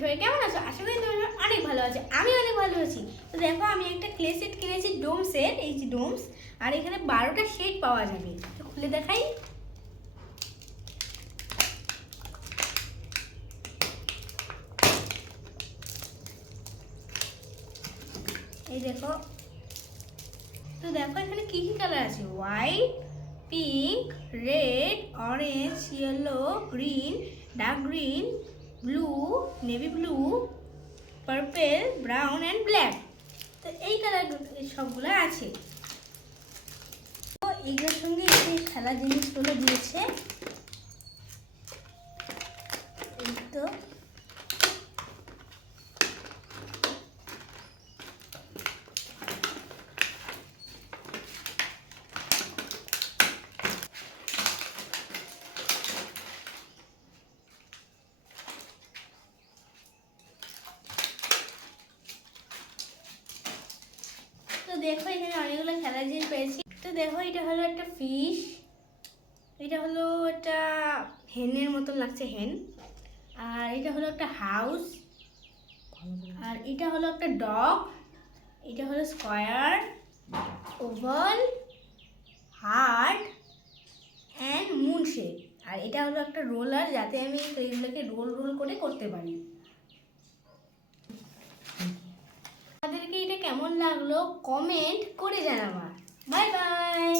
সবাই কেমন আছো? আশা করি তোমরা অনেক ভালো আছো। আমি অনেক ভালো আছি। তো দেখো, আমি একটা ক্লে সেট কিনেছি ডোম সেট এই যে ডোমস আর এখানে বারোটা শেড পাওয়া যাবে। তো খুলে দেখাই। এই দেখো। তো দেখো, এখানে কী কী কালার আছে? White pink red orange yellow green dark green blue navy blue purple brown and black তো এই কালার সবগুলো আছে। তো এইগুলোর সঙ্গে এই খেলার জিনিসগুলো দিয়েছে এই তো তো দেখো, এখানে অনেকগুলো খেলার জিনিস পেয়েছি। তো দেখো, এটা হলো একটা ফিশ এটা হলো একটা হেনের মতন লাগছে হেন আর এটা হলো একটা হাউস আর এটা হলো একটা ডগ এটা হলো square oval heart and moon shape আর এটা হলো একটা রোলার যাতে আমি এগুলোকে রোল রোল করে করতে পারি আপনাদেরকে এটা কেমন লাগল? কমেন্ট করে জানাবা। Bye bye